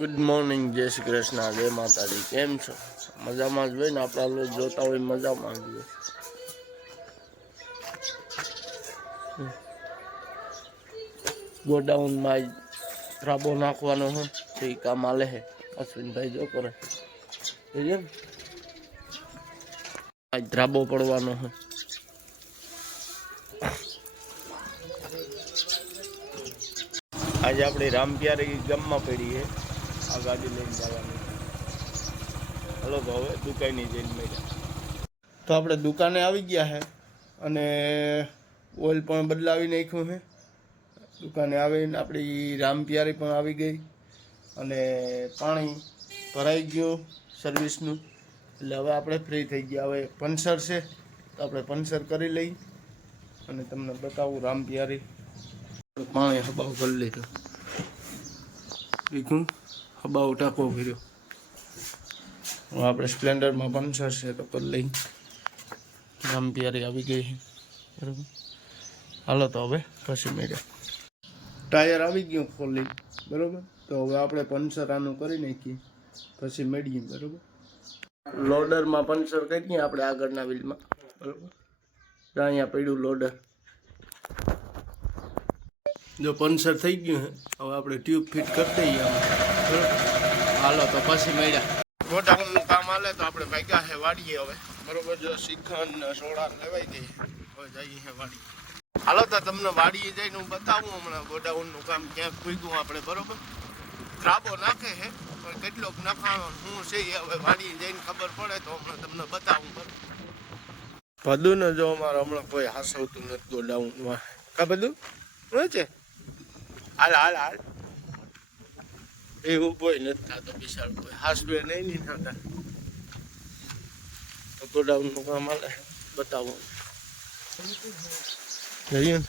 Good morning જય શ્રી કૃષ્ણ. જય માતાજી. કેમ છો? મજામાં જ હોય ને? આપણા લોકો જોતા હોય મજામાં જ હોય. ગોડાઉનમાં રાબો નાખવાનો હોય તો એ કામ આલે હે. અશ્વિનભાઈ જો કરે. આજ ધ્રાબો પડવાનો હોય આજે આપણી રામપ્યારી ગામમાં પડી છે આ ગાડી લઈને જવાની. હલો ભાવે, દુકાને જઈને મળ્યા. તો આપણે દુકાને આવી ગયા છે અને ઓઇલ પણ બદલાવી નાખ્યું છે દુકાને આવીને આપણી રામપિયારી પણ આવી ગઈ અને પાણી ભરાઈ ગયું સર્વિસનું એટલે હવે આપણે ફ્રી થઈ ગયા. હવે પંચર છે, તો આપણે પંચર કરી લઈ અને તમને બતાવું રામપિયારી. પાણી હબાવ કરી લીધું. બીજું હબાવ ટકો કર્યો હવે આપણે સ્પ્લેન્ડરમાં પંચર છે તો કરી લઈ રામપિયારી આવી ગઈ છે. બરાબર? હાલો તો હવે પછી મેળ્યા ટાયર આવી ગયું ખોલી. બરોબર? તો હવે આપણે પંચર આનું કરી નાખીએ. પછી મેળીએ બરોબર? લોડરમાં પંચર કરીએ આપણે આગળના વ્હીલમાં. બરાબર? અહીંયા પડ્યું લોડર. જો પંચર થઈ ગયું છે હવે આપણે ટ્યુબ ફિટ કરી દઈએ હાલો, તો પછી મળ્યા. ગોડાઉનનું કામ હાલે તો આપણે ભાગ્યા છે વાડીએ હવે. બરોબર જો શ્રીખંડ ને સોડા લેવાઈ ગઈ. હવે જઈએ છે વાડી હાલો, તો તમને વાડીએ જઈને હું બતાવું હમણાં ગોડાઉનનું કામ ક્યાંક ખૂગ્યું આપણે, બરોબર? ત્રાબો નાખે છે પણ કેટલોક નખાણો શું છે હવે વાડીએ જઈને ખબર પડે તો હમણાં તમને બતાવું, બરોબર? બધું ને જો અમારે હમણાં કોઈ હાસવતું નથી ગોડાઉનમાં. કા બધું? શું છે? હાલ હાલ હાલ. એવું કોઈ નથી થતો બિસાડ કોઈ. હાસવે નહીં નહીં થતા. તો ગોડાઉનનું કામ હાલે. બતાવો. જઈએ ને.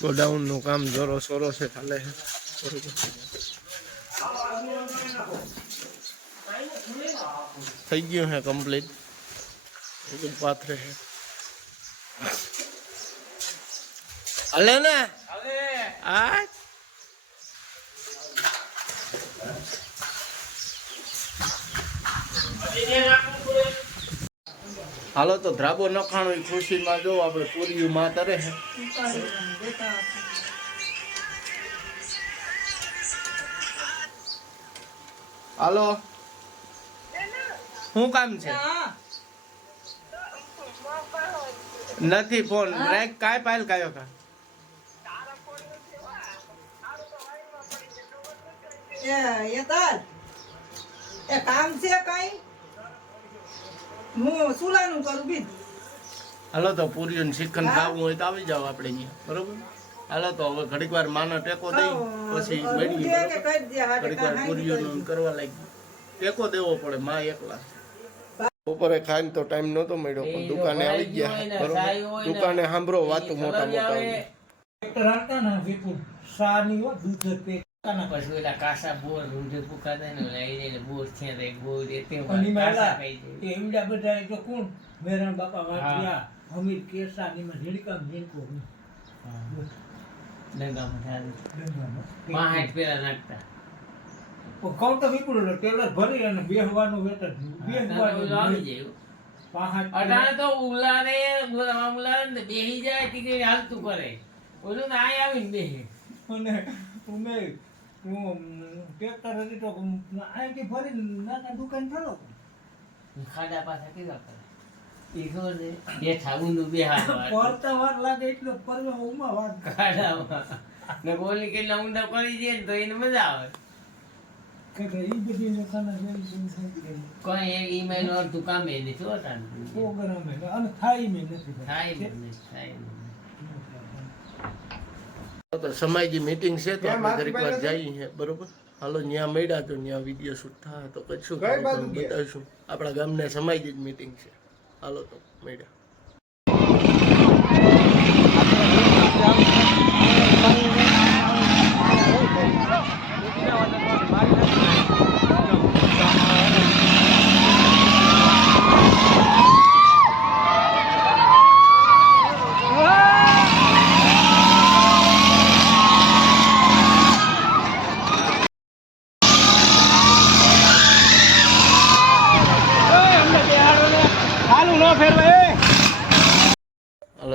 ગોડાઉનનું કામ જોરો સોરો છે છે થઈ ગયું છે કમ્પ્લીટ એકદમ પાથરે છે હાલે ને? આ હાલો તો ધ્રાબો નખાણો એ ખુશીમાં જો આપણે પૂર્યું માં તરે છે હાલો. શું કામ છે? નથી ફોન. રાખ કાય પાયલ કાયો કા? એ એ કામ છે કઈ? હું સુલાનું કરું બી હાલો તો પૂરીઓ ને શ્રીખંડ ખાવું હોય તો આવી જાવ આપણે અહીંયા બરોબર? હાલો તો હવે ઘડીક વાર માનો ટેકો દઈ પછી દે ઘડીક વાર પૂરીઓ કરવા લાગી. ટેકો દેવો પડે માં એકલા. બપોરે ખાઈને તો ટાઈમ નહોતો મળ્યો પણ દુકાને આવી ગયા બરોબર? દુકાને સાંભળો વાતો મોટા મોટા ટ્રેક્ટર હતા ને વિપુલ. સાની દૂધ પેક ઊંધે ફૂંકાતા ને ઓલા એને બોર છે તે બોર એ તે અને કાસા મેલા ખાઈ જાય. એ એમડા બધા તો કોણ? મેરણ બાપા વાટિયા હમીર કેસા ની માં ઝીણકા ઝીણકો ડંગામાં ઠારે. પાંસઠ પેલા નાખતા. કોણ તો વિપુલ ટેલર ભરી અને બેહવાનું વેતન બેહવાનું આવી જાય અઢાર તો ઉલારે ઉલારે બેહી જાય હાલતું કરે. ઓલું ને આવીને બેહે. અને ઉમે હું ટ્રેક્ટર હતી તો અહીંથી ફરી નાના દુકાન થયો ખાડા પાછા કેવા કરે? પડતા વાર લાગે એટલે પરવે ઉમા વાત ખાડામાં. ને કેટલા ઊંડા પડી જાય ને તો એને મજા આવે. કોઈ ઈમેલ અડધું કામે નહીં શું પ્રોગ્રામ અને થાય મે નથી. થાય થાય તો સમાયજી મીટિંગ છે તો આપણે દરેક વાર જઈએ બરોબર? હાલો ત્યાં મળ્યા તો ત્યાં વીડિયો શૂટ થાય તો કશું બતાવીશું. આપણા ગામને સમાયજી જ મીટિંગ છે. હાલો તો મળ્યા. Thank you.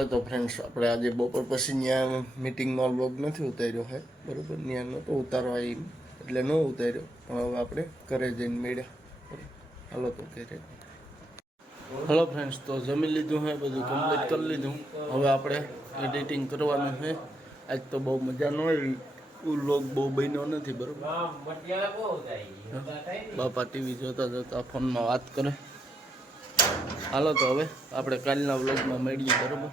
ફ્રેન્ડ્સ આપણે આજે બપોર પછી ત્યાં મિટિંગમાં વ્લોગ નથી ઉતાર્યો હે બરાબર? ત્યાં નહોતો ઉતારવા એમ એટલે ન ઉતાર્યો. પણ હવે આપણે ઘરે જઈને મળ્યા. હાલો તો ઘરે. હલો ફ્રેન્ડ્સ તો જમી લીધું હે બધું કમ્પ્લીટ કરી લીધું. હવે આપણે એડિટિંગ કરવાનું છે આજ તો બહુ મજા ન આવી. વ્લોગ બહુ બન્યો નથી બરોબર. બાપા ટીવી જોતા જોતા ફોનમાં વાત કરે. હાલો તો હવે આપણે કાલના વ્લોગમાં મળીએ બરોબર?